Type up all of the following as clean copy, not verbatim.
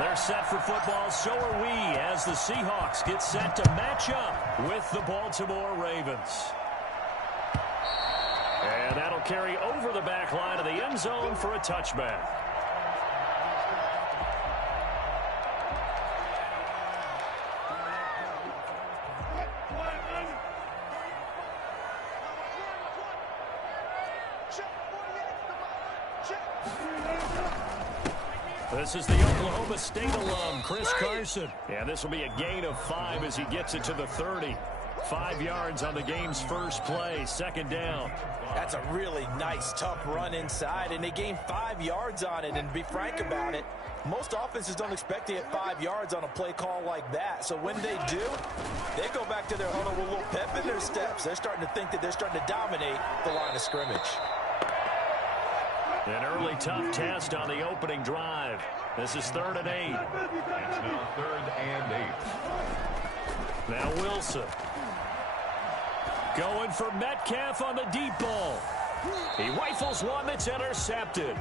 They're set for football, so are we, as the Seahawks get set to match up with the Baltimore Ravens. And that'll carry over the back line of the end zone for a touchback. This is the Oklahoma State alum, Chris Carson. And this will be a gain of 5 as he gets it to the 30. 5 yards on the game's first play, second down. That's a really nice, tough run inside, and they gained 5 yards on it. And to be frank about it, most offenses don't expect to get 5 yards on a play call like that. So when they do, they go back to their huddle with a little pep in their steps. They're starting to think that they're starting to dominate the line of scrimmage. An early tough test on the opening drive. This is 3rd and 8. It's now 3rd and 8. Now Wilson. Going for Metcalf on the deep ball. He rifles one that's intercepted.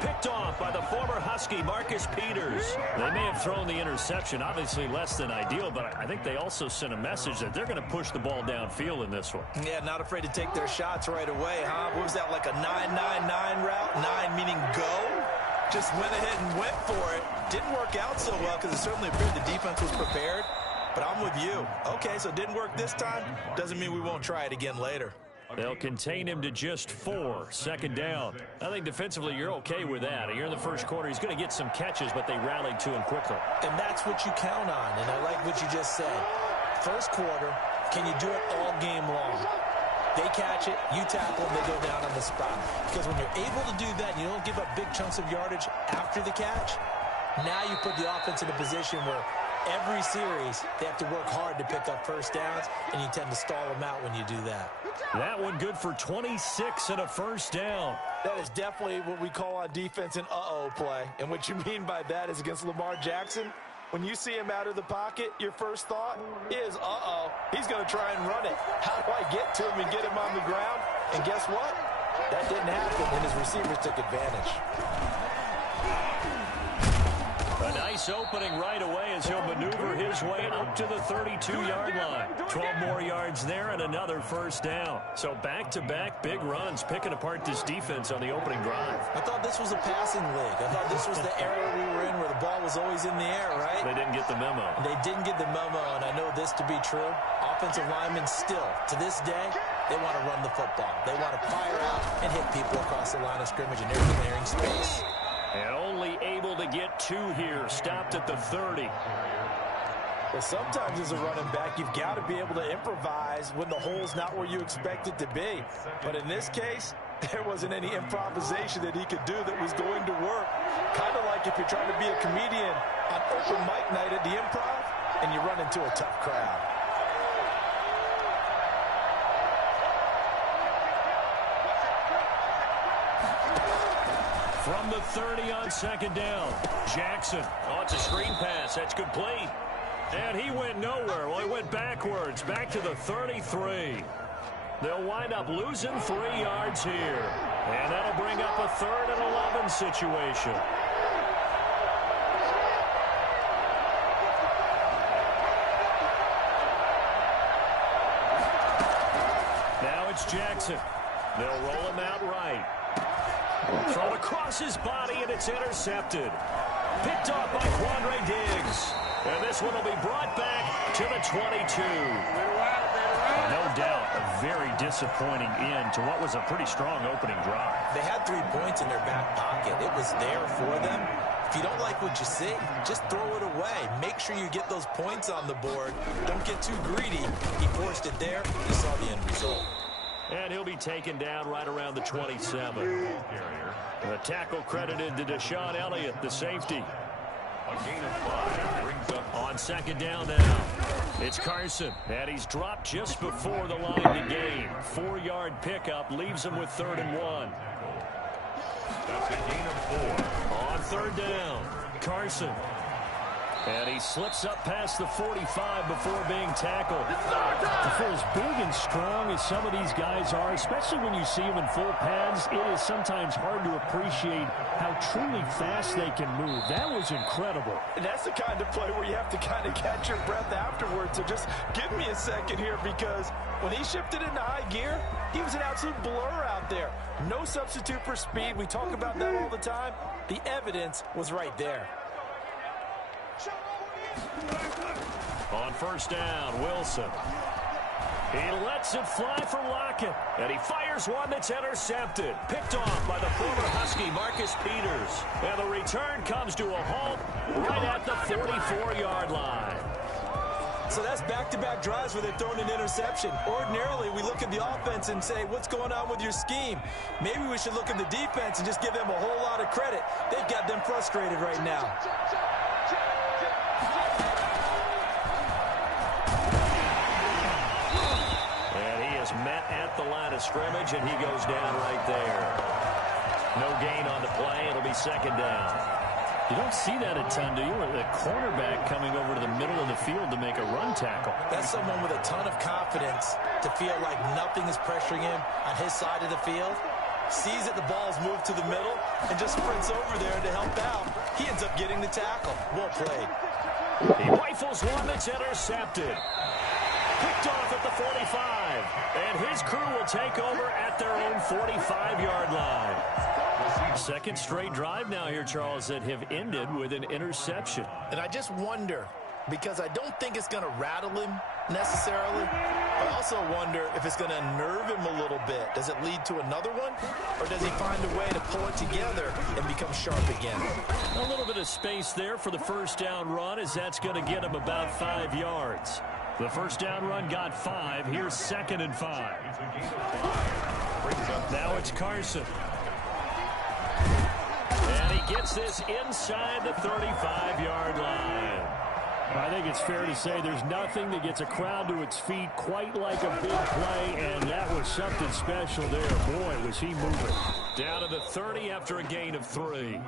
Picked off by the former Husky, Marcus Peters. They may have thrown the interception, obviously less than ideal, but I think they also sent a message that they're going to push the ball downfield in this one. Yeah, not afraid to take their shots right away, huh? What was that, like a 9-9-9 route? 9 meaning go? Just went ahead and went for it. Didn't work out so well because it certainly appeared the defense was prepared. But I'm with you. Okay, so it didn't work this time. Doesn't mean we won't try it again later. They'll contain him to just 4. Second down. I think defensively you're okay with that. Here in the first quarter, he's going to get some catches, but they rallied to him quickly. And that's what you count on, and I like what you just said. First quarter, can you do it all game long? They catch it, you tackle them, they go down on the spot. Because when you're able to do that, and you don't give up big chunks of yardage after the catch, now you put the offense in a position where every series, they have to work hard to pick up first downs, and you tend to stall them out when you do that. That one good for 26 and a first down. That is definitely what we call on defense an uh-oh play. And what you mean by that is against Lamar Jackson, when you see him out of the pocket, your first thought is, uh-oh, he's going to try and run it. How do I get to him and get him on the ground? And guess what? That didn't happen, and his receivers took advantage. A nice opening right away as he'll maneuver his way up to the 32-yard line. 12 more yards there and another first down. So back-to-back big runs picking apart this defense on the opening drive. I thought this was a passing league. I thought this was the era we were in where the ball was always in the air, right? They didn't get the memo. They didn't get the memo, and I know this to be true. Offensive linemen still, to this day, they want to run the football. They want to fire out and hit people across the line of scrimmage, and they're clearing space. And only able to get 2 here. Stopped at the 30. Well, sometimes as a running back, you've got to be able to improvise when the hole's not where you expect it to be. But in this case, there wasn't any improvisation that he could do that was going to work. Kind of like if you're trying to be a comedian on open mic night at the Improv and you run into a tough crowd. From the 30 on second down, Jackson. Oh, it's a screen pass. That's complete. And he went nowhere. Well, he went backwards, back to the 33. They'll wind up losing 3 yards here. And that'll bring up a 3rd and 11 situation. Now it's Jackson. They'll roll him out right. Thrown across his body, and it's intercepted. Picked off by Quandre Diggs. And this one will be brought back to the 22. No doubt, a very disappointing end to what was a pretty strong opening drive. They had 3 points in their back pocket. It was there for them. If you don't like what you see, just throw it away. Make sure you get those points on the board. Don't get too greedy. He forced it there. You saw the end result. And he'll be taken down right around the 27. The tackle credited to Deshaun Elliott, the safety. A gain of 5 brings up on second down now. It's Carson, and he's dropped just before the line to gain. 4-yard pickup leaves him with 3rd and 1. That's a gain of 4. On 3rd down, Carson. And he slips up past the 45 before being tackled. For as big and strong as some of these guys are, especially when you see them in full pads, it is sometimes hard to appreciate how truly fast they can move. That was incredible. And that's the kind of play where you have to kind of catch your breath afterwards. So just give me a second here, because when he shifted into high gear, he was an absolute blur out there. No substitute for speed. We talk about that all the time. The evidence was right there. On first down, Wilson. He lets it fly for Lockett. And he fires one that's intercepted. Picked off by the former Husky, Marcus Peters. And the return comes to a halt right at the 44-yard line. So that's back-to-back drives where they're throwing an interception. Ordinarily, we look at the offense and say, what's going on with your scheme? Maybe we should look at the defense and just give them a whole lot of credit. They've got them frustrated right now. Met at the line of scrimmage, and he goes down right there. No gain on the play. It'll be second down. You don't see that a ton, do you? Or the cornerback coming over to the middle of the field to make a run tackle. That's someone with a ton of confidence to feel like nothing is pressuring him on his side of the field. Sees that the ball's moved to the middle and just sprints over there to help out. He ends up getting the tackle. Well played. He rifles one that's intercepted. Picked off at the 45, and his crew will take over at their own 45-yard line. Second straight drive now here, Charles, that have ended with an interception. And I just wonder, because I don't think it's going to rattle him necessarily, I also wonder if it's going to unnerve him a little bit. Does it lead to another one, or does he find a way to pull it together and become sharp again? A little bit of space there for the first down run, as that's going to get him about 5 yards. The first down run got 5. Here's 2nd and 5. Now it's Carson. And he gets this inside the 35-yard line. I think it's fair to say there's nothing that gets a crowd to its feet quite like a big play, and that was something special there. Boy, was he moving. Down to the 30 after a gain of 3.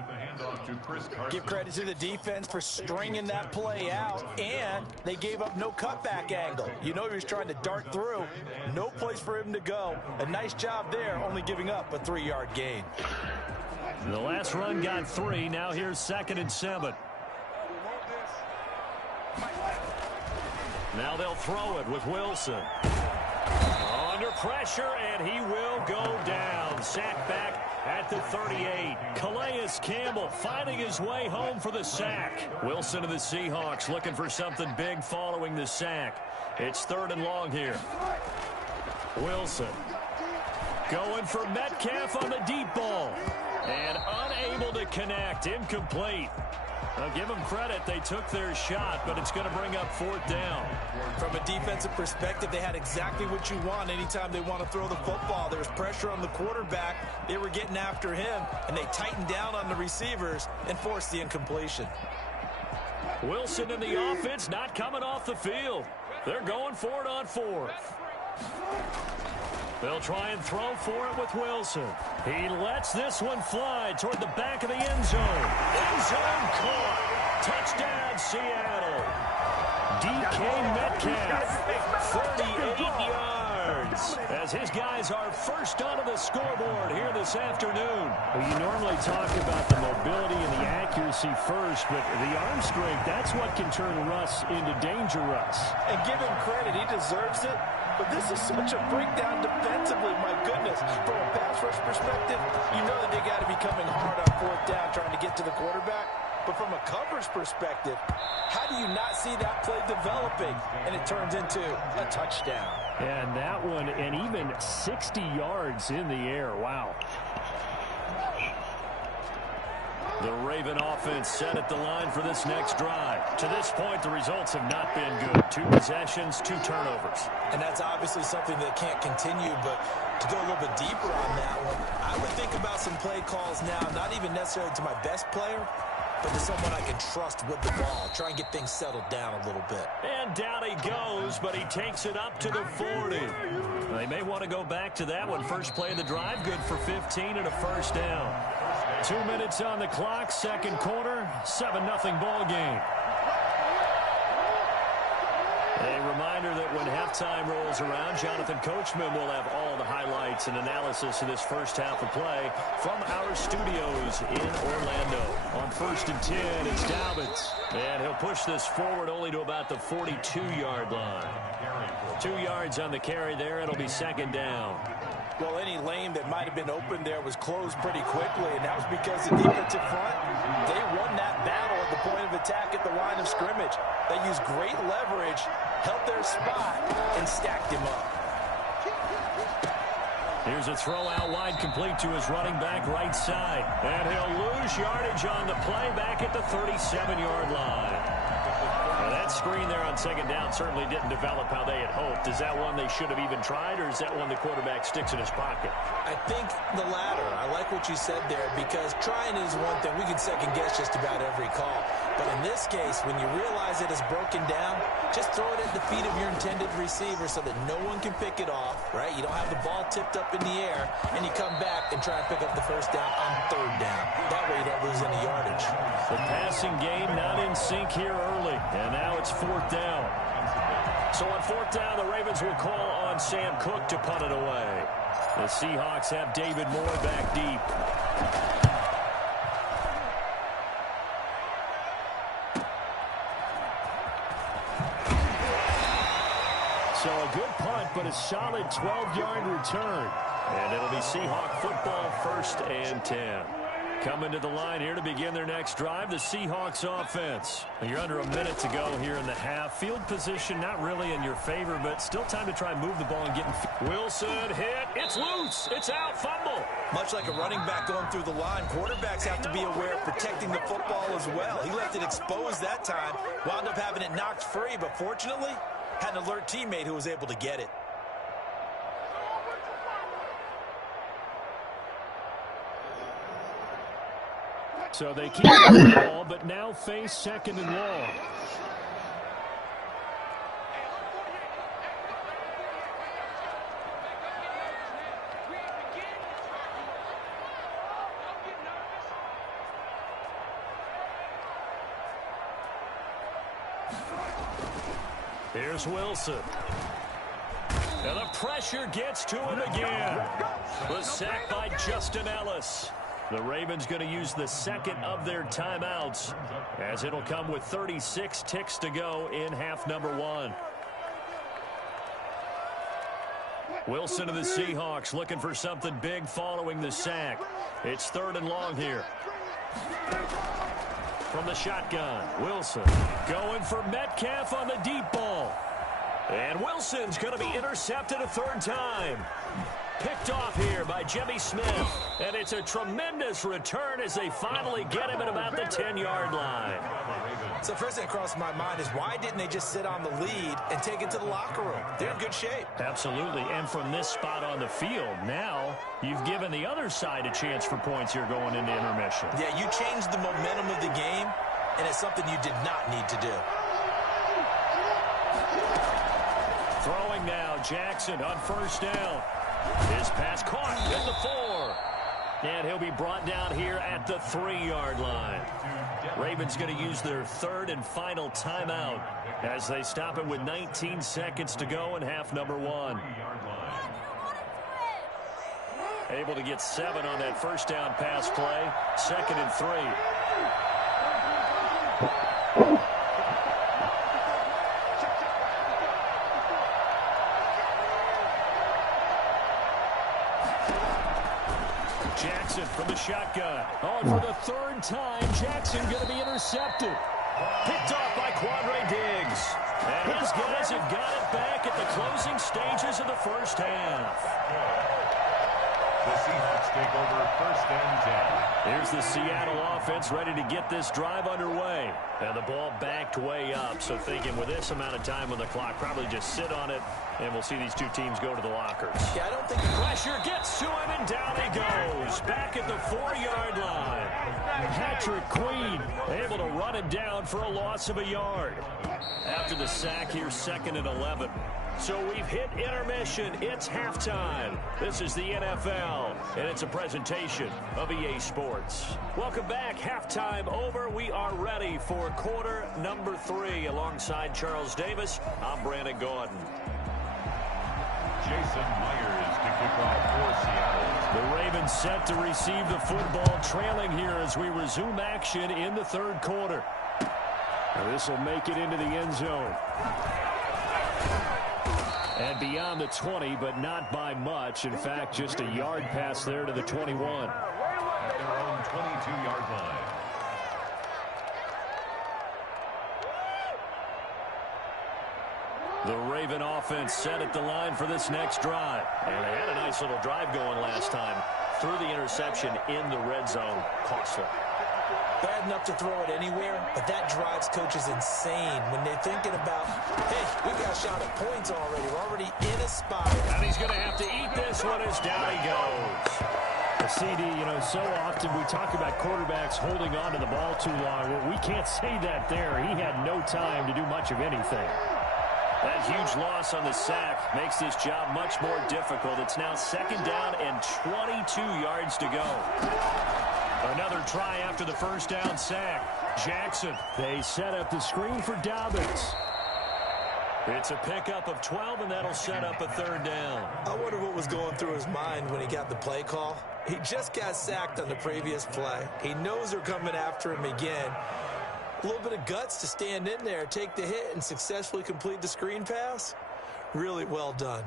Give credit to the defense for stringing that play out, and they gave up no cutback angle. You know he was trying to dart through. No place for him to go. A nice job there, only giving up a 3-yard gain. The last run got 3. Now here's 2nd and 7. Now they'll throw it with Wilson. Under pressure, and he will go down. Sack back at the 38. Calais Campbell finding his way home for the sack. Wilson and the Seahawks looking for something big following the sack. It's 3rd and long here. Wilson going for Metcalf on the deep ball. And unable to connect. Incomplete. I'll give them credit. They took their shot, but it's going to bring up 4th down. From a defensive perspective, they had exactly what you want anytime they want to throw the football. There was pressure on the quarterback. They were getting after him, and they tightened down on the receivers and forced the incompletion. Wilson and the offense not coming off the field. They're going for it on 4th. They'll try and throw for it with Wilson. He lets this one fly toward the back of the end zone. End zone caught. Touchdown, Seattle. DK Metcalf, 38 yards. As his guys are first onto the scoreboard here this afternoon. Well, you normally talk about the mobility and the accuracy first, but the arm strength, that's what can turn Russ into danger Russ. And give him credit, he deserves it. But this is such a breakdown defensively, my goodness. From a pass rush perspective, you know that they got to be coming hard on 4th down trying to get to the quarterback. But from a coverage perspective, how do you not see that play developing? And it turns into a touchdown. And that one, and even 60 yards in the air. Wow. The Raven offense set at the line for this next drive. To this point, the results have not been good. 2 possessions, 2 turnovers. And that's obviously something that can't continue, but to go a little bit deeper on that one, I would think about some play calls now, not even necessarily to my best player, but to someone I can trust with the ball. Try and get things settled down a little bit. And down he goes, but he takes it up to the 40. They may want to go back to that one. First play of the drive, good for 15 and a first down. 2 minutes on the clock, second quarter, 7-0 ball game. A reminder that when halftime rolls around, Jonathan Coachman will have all the highlights and analysis of this first half of play from our studios in Orlando. On 1st and 10, it's Dobbins. And he'll push this forward only to about the 42-yard line. 2 yards on the carry there. It'll be 2nd down. Well, any lane that might have been open there was closed pretty quickly, and that was because the defensive front, they won that battle at the point of attack at the line of scrimmage. They used great leverage, held their spot, and stacked him up. Here's a throw out wide, complete to his running back right side. And he'll lose yardage on the play back at the 37-yard line. Now that screen there on 2nd down certainly didn't develop how they had hoped. Is that one they should have even tried, or is that one the quarterback sticks in his pocket? I think the latter. I like what you said there, because trying is one thing. We can second guess just about every call. But in this case, when you realize it is broken down, just throw it at the feet of your intended receiver so that no one can pick it off, right? You don't have the ball tipped up in the air, and you come back and try to pick up the 1st down on 3rd down. That way you don't lose any yardage. The passing game not in sync here early, and now it's 4th down. So on 4th down, the Ravens will call on Sam Cook to punt it away. The Seahawks have David Moore back deep. So a good punt, but a solid 12-yard return. And it'll be Seahawk football, 1st and 10. Coming to the line here to begin their next drive, the Seahawks offense. You're under a minute to go here in the half. Field position not really in your favor, but still time to try and move the ball and get in. Wilson hit. It's loose. It's out. Fumble. Much like a running back going through the line, quarterbacks have to be aware of protecting the football as well. He left it exposed that time, wound up having it knocked free, but fortunately, had an alert teammate who was able to get it. So they keep the ball, but now face 2nd and long. Here's Wilson. And the pressure gets to him again. The sack by Justin Ellis. The Ravens going to use the 2nd of their timeouts, as it'll come with 36 ticks to go in half number 1. Wilson of the Seahawks looking for something big following the sack. It's 3rd and long here. From the shotgun, Wilson going for Metcalf on the deep ball. And Wilson's going to be intercepted a 3rd time. Picked off here by Jimmy Smith. And it's a tremendous return as they finally get him at about the 10-yard line. So first thing that crossed my mind is, why didn't they just sit on the lead and take it to the locker room? They're in good shape. Absolutely. And from this spot on the field, now you've given the other side a chance for points here going into intermission. Yeah, you changed the momentum of the game, and it's something you did not need to do. Throwing now, Jackson on 1st down. His pass caught at the 4. And he'll be brought down here at the 3-yard line. Ravens going to use their 3rd and final timeout as they stop it with 19 seconds to go in half number 1. Able to get 7 on that 1st down pass play. 2nd and 3. Jackson from the shotgun. Oh, for the 3rd time, Jackson going to be intercepted. Picked off by Quandre Diggs. And his guys have got it back at the closing stages of the 1st half. The Seahawks take over 1st and 10. Here's the Seattle offense ready to get this drive underway. And the ball backed way up. So thinking with this amount of time on the clock, probably just sit on it, and we'll see these two teams go to the lockers. Yeah, I don't think pressure gets to him, and down he goes. Back at the 4-yard line. Patrick Queen able to run it down for a loss of a yard. After the sack here, 2nd and 11. So we've hit intermission. It's halftime. This is the NFL, and it's a presentation of EA Sports. Welcome back. Halftime over. We are ready for quarter number 3. Alongside Charles Davis, I'm Brandon Gaudin. Jason Myers to kick off for Seattle. The Ravens set to receive the football, trailing here as we resume action in the 3rd quarter. Now this will make it into the end zone. And beyond the 20, but not by much. In fact, just a yard pass there to the 21. At their own 22-yard line. The Raven offense set at the line for this next drive. And they had a nice little drive going last time. Threw the interception in the red zone. Costly. Bad enough to throw it anywhere, but that drives coaches insane when they're thinking about, hey, we got a shot at points already. We're already in a spot. And he's going to have to eat this one as down he goes. CD, you know, so often we talk about quarterbacks holding on to the ball too long. Well, we can't say that there. He had no time to do much of anything. That huge loss on the sack makes this job much more difficult. It's now 2nd down and 22 yards to go. Another try after the 1st down sack. Jackson, they set up the screen for Dobbins. It's a pickup of 12, and that'll set up a 3rd down. I wonder what was going through his mind when he got the play call. He just got sacked on the previous play. He knows they're coming after him again. A little bit of guts to stand in there, take the hit, and successfully complete the screen pass. Really well done.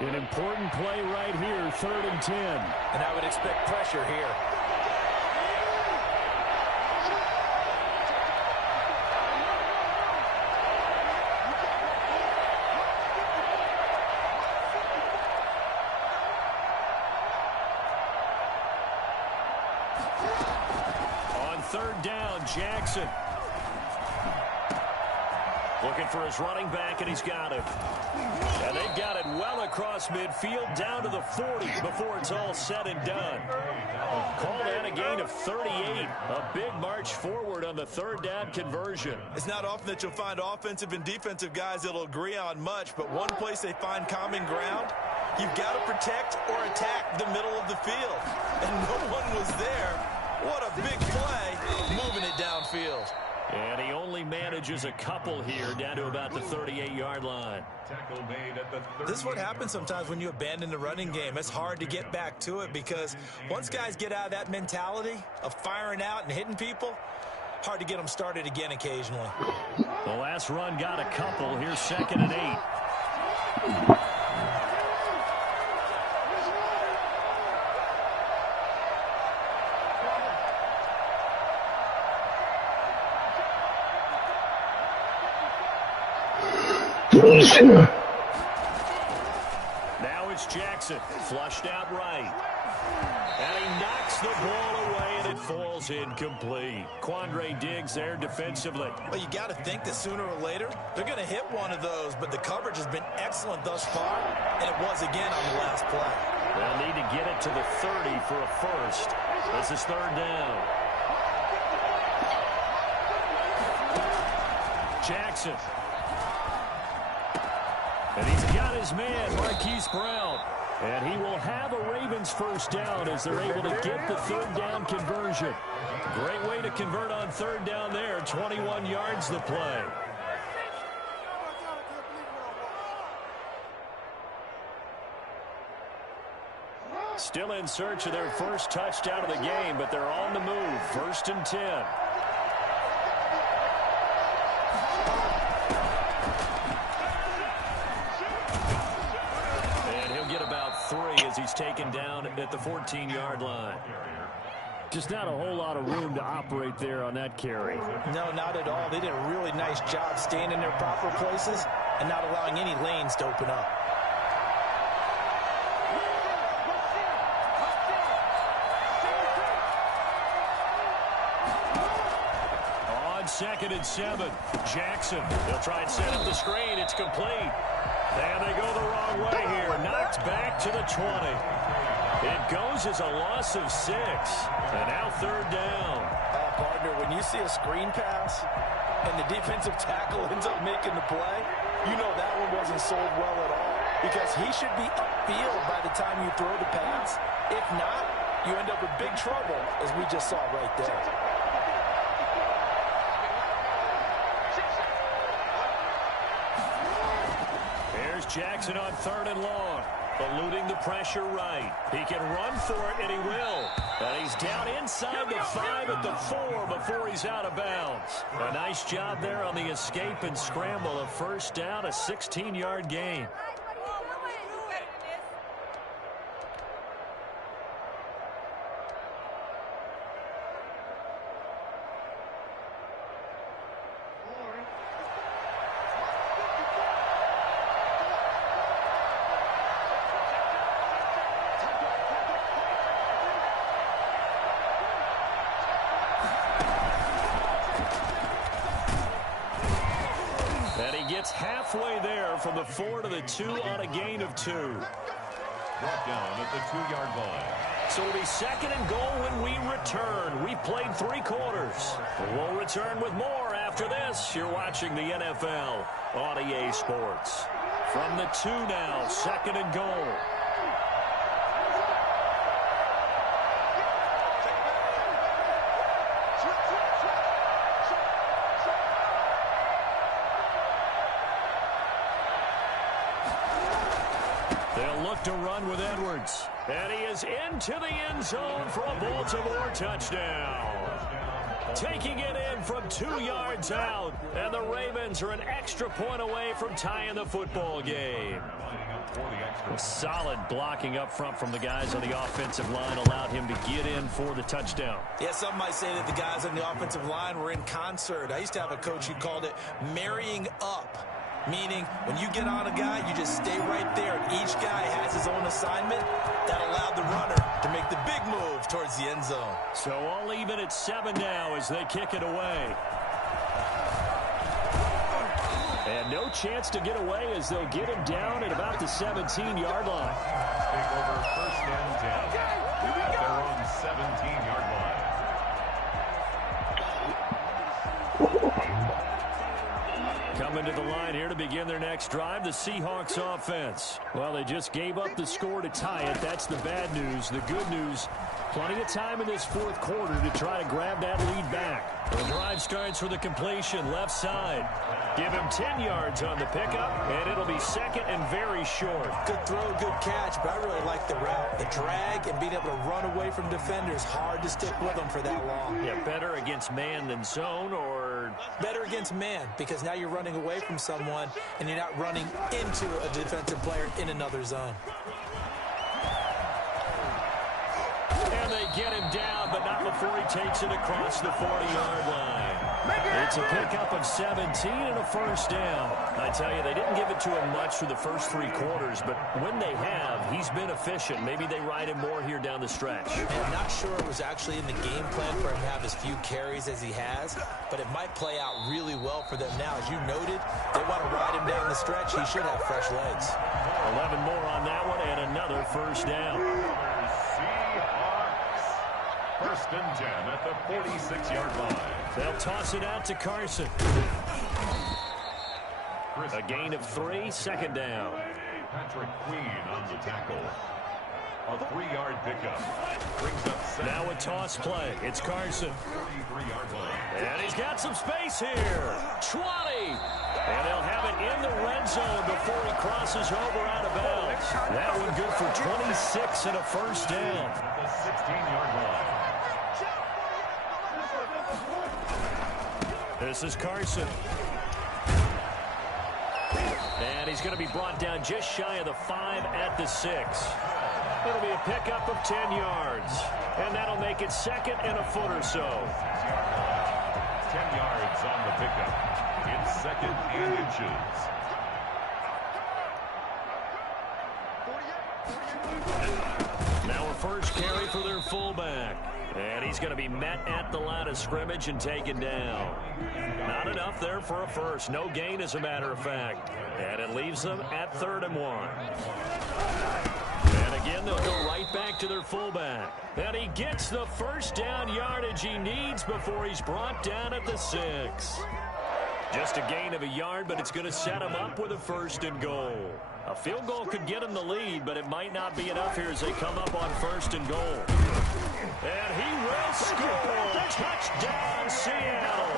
An important play right here, 3rd and 10. And I would expect pressure here. On 3rd down, Jackson. Looking for his running back, and he's got it. And they've got it well across midfield, down to the 40 before it's all said and done. Call that a gain of 38. A big march forward on the 3rd down conversion. It's not often that you'll find offensive and defensive guys that'll agree on much, but one place they find common ground, you've got to protect or attack the middle of the field. And no one was there. What a big play, moving it downfield. And he only manages a couple here, down to about the 38-yard line. Tackle made at the 30. This is what happens sometimes when you abandon the running game. It's hard to get back to it because once guys get out of that mentality of firing out and hitting people, hard to get them started again occasionally. The last run got a couple. Here's 2nd and 8. Now it's Jackson, flushed out right. And he knocks the ball away, and it falls incomplete. Quandre Diggs there defensively. Well, you got to think that sooner or later, they're going to hit one of those, but the coverage has been excellent thus far, and it was again on the last play. They'll need to get it to the 30 for a first. This is 3rd down. Jackson. And he's got his man, Marquise Brown. And he will have a Ravens 1st down as they're able to get the 3rd down conversion. Great way to convert on 3rd down there. 21 yards the play. Still in search of their first touchdown of the game, but they're on the move. 1st and 10. As he's taken down at the 14-yard line. Just not a whole lot of room to operate there on that carry. No, not at all. They did a really nice job staying in their proper places and not allowing any lanes to open up. On 2nd and 7, Jackson. They'll try and set up the screen. It's complete. And they go the wrong way here. Knocked back to the 20. It goes as a loss of 6. And now third down. Partner, when you see a screen pass and the defensive tackle ends up making the play, you know that one wasn't sold well at all, because he should be upfield by the time you throw the pass. If not, you end up with big trouble, as we just saw right there. Here's Jackson on third and long. Eluding the pressure right. He can run for it, and he will. And he's down inside the 5 at the 4 before he's out of bounds. A nice job there on the escape and scramble. A first down, a 16-yard gain. Gets halfway there from the 4 to the 2 on a gain of 2. Brought down at the 2-yard line. So it'll be second and goal when we return. We played 3 quarters. We'll return with more after this. You're watching the NFL on EA Sports. From the 2 now, second and goal. They'll look to run with Edwards. And he is into the end zone for a Baltimore touchdown. Taking it in from 2 yards out. And the Ravens are an extra point away from tying the football game. Solid blocking up front from the guys on the offensive line allowed him to get in for the touchdown. Yeah, some might say that the guys on the offensive line were in concert. I used to have a coach who called it marrying up. Meaning, when you get on a guy, you just stay right there. And each guy has his own assignment. That allowed the runner to make the big move towards the end zone. So all even at 7 now as they kick it away. And no chance to get away as they'll get him down at about the 17-yard line. Take over first and 10. They're on 17-yard line. Coming to the line here to begin their next drive, the Seahawks offense. Well, they just gave up the score to tie it. That's the bad news. The good news, plenty of time in this fourth quarter to try to grab that lead back. The drive starts with a completion left side. Give him 10 yards on the pickup, and it'll be second and very short. Good throw, good catch, but I really like the route. The drag and being able to run away from defenders, hard to stick with them for that long. Yeah, better against man than zone, or better against man, because now you're running away from someone and you're not running into a defensive player in another zone. And they get him down, but not before he takes it across the 40-yard line. It's a pickup of 17 and a first down. I tell you, they didn't give it to him much for the first 3 quarters, but when they have, he's been efficient. Maybe they ride him more here down the stretch. I'm not sure it was actually in the game plan for him to have as few carries as he has, but it might play out really well for them now. As you noted, they want to ride him down the stretch. He should have fresh legs. 11 more on that one and another first down. First and 10 at the 46-yard line. They'll toss it out to Carson. A gain of 3, second down. Patrick Queen on the tackle. A 3-yard pickup. Brings up 7. Now a toss play. It's Carson. 33-yard line. And he's got some space here. 20. And they'll have it in the red zone before he crosses over out of bounds. That one good for 26 and a first down. At the 16-yard line. This is Carson. And he's going to be brought down just shy of the 5 at the 6. It'll be a pickup of 10 yards. And that'll make it second and a foot or so. 10 yards on the pickup. It's second and inches. Now a first carry for their fullback. And he's going to be met at the line of scrimmage and taken down. Not enough there for a first. No gain, as a matter of fact. And it leaves them at 3rd and 1. And again, they'll go right back to their fullback. And he gets the first down yardage he needs before he's brought down at the 6. Just a gain of a yard, but it's going to set him up with a 1st and goal. A field goal could get him the lead, but it might not be enough here as they come up on 1st and goal. And he will score. Touchdown, Seattle.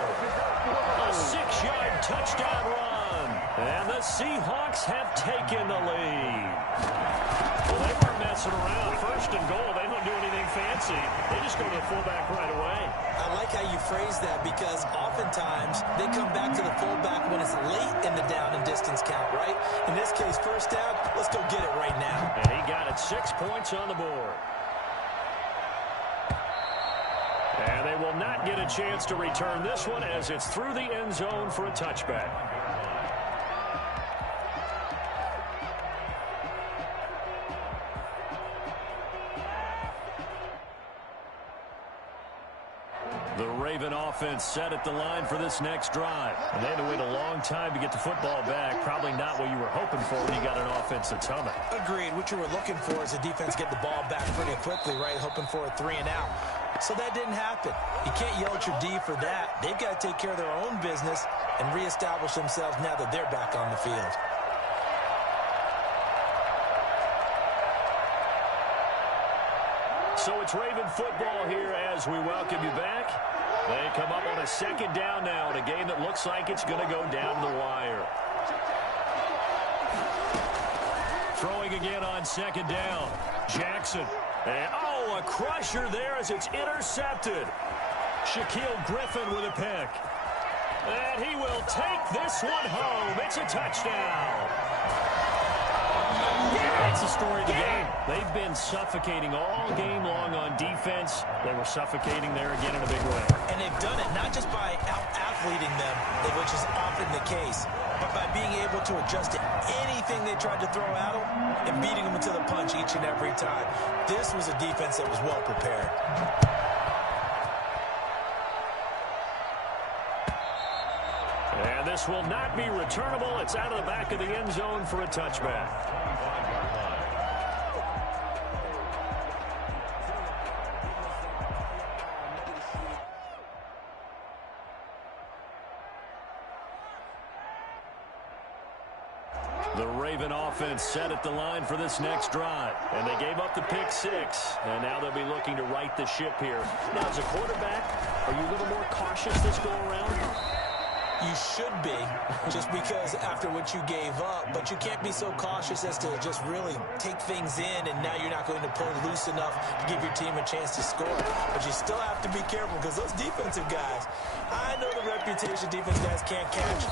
A 6-yard touchdown run. And the Seahawks have taken the lead. Well, they weren't messing around. 1st and goal, they don't do anything fancy. They just go to the fullback right away. I like how you phrase that because oftentimes they come back to the fullback when it's late in the down and distance count, right? In this case, 1st down, let's go get it right now. And he got it 6 points on the board. And they will not get a chance to return this one as it's through the end zone for a touchback. The Raven offense set at the line for this next drive. And they had to wait a long time to get the football back. Probably not what you were hoping for when you got an offense that's humming. Agreed. What you were looking for is the defense get the ball back pretty quickly, right? Hoping for a 3 and out. So that didn't happen. You can't yell at your D for that. They've got to take care of their own business and reestablish themselves now that they're back on the field. So it's Raven football here as we welcome you back. They come up on a 2nd down now in a game that looks like it's going to go down to the wire. Throwing again on 2nd down. Jackson. And, a crusher there as it's intercepted. Shaquille Griffin with a pick. And he will take this one home. It's a touchdown. That's the story of the game. They've been suffocating all game long on defense. They were suffocating there again in a big way. And they've done it not just by out-athleting them, which is often the case, but by being able to adjust to anything they tried to throw at them and beating them to the punch each and every time. This was a defense that was well prepared. And this will not be returnable. It's out of the back of the end zone for a touchback. The Raven offense set at the line for this next drive. And they gave up the pick 6. And now they'll be looking to right the ship here. Now, as a quarterback, are you a little more cautious this go around? You should be, just because after what you gave up, but you can't be so cautious as to just really take things in, and now you're not going to play loose enough to give your team a chance to score. But you still have to be careful because those defensive guys, I know the reputation defense guys can't catch.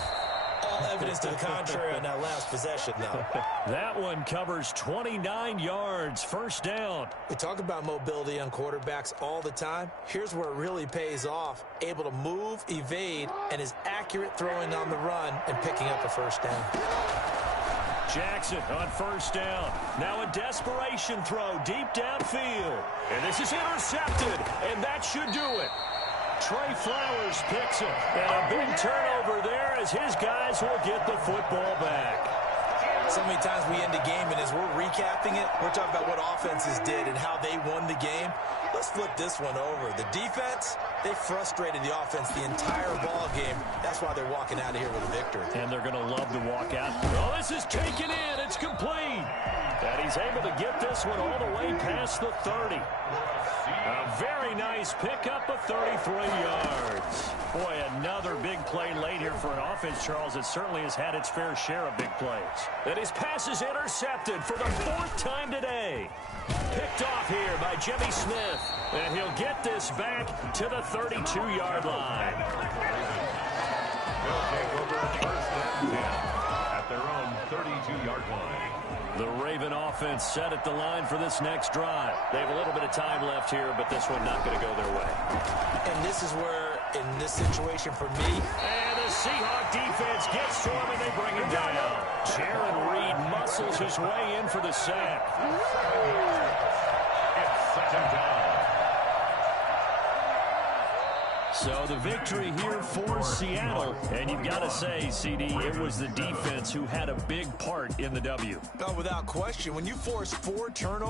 All evidence to the contrary on that last possession, though. That one covers 29 yards, 1st down. We talk about mobility on quarterbacks all the time. Here's where it really pays off. Able to move, evade, and is accurate throwing on the run and picking up a 1st down. Jackson on 1st down. Now a desperation throw deep downfield. And this is intercepted, and that should do it. Trey Flowers picks it. And a big turnover there as his guys will get the football back. So many times we end a game, and as we're recapping it, we're talking about what offenses did and how they won the game. Let's flip this one over. The defense, they frustrated the offense the entire ball game. That's why they're walking out of here with a victory. And they're going to love to walk out. Oh, this is taken in. It's complete. And he's able to get this one all the way past the 30. A very nice pickup of 33 yards. Boy, another big play late here for an offense, Charles, that certainly has had its fair share of big plays. And his pass is intercepted for the 4th time today. Picked off here by Jimmy Smith. And he'll get this back to the 32-yard line. They'll take over 1st and 10 at their own 32-yard line. The Raven offense set at the line for this next drive. They have a little bit of time left here, but this one not going to go their way. And this is where, in this situation for me... And the Seahawk defense gets to him, and they bring him down. Jaron Reed muscles his way in for the sack. It's 2nd down. So the victory here for Seattle. And you've got to say, CD, it was the defense who had a big part in the W. Oh, without question. When you force 4 turnovers,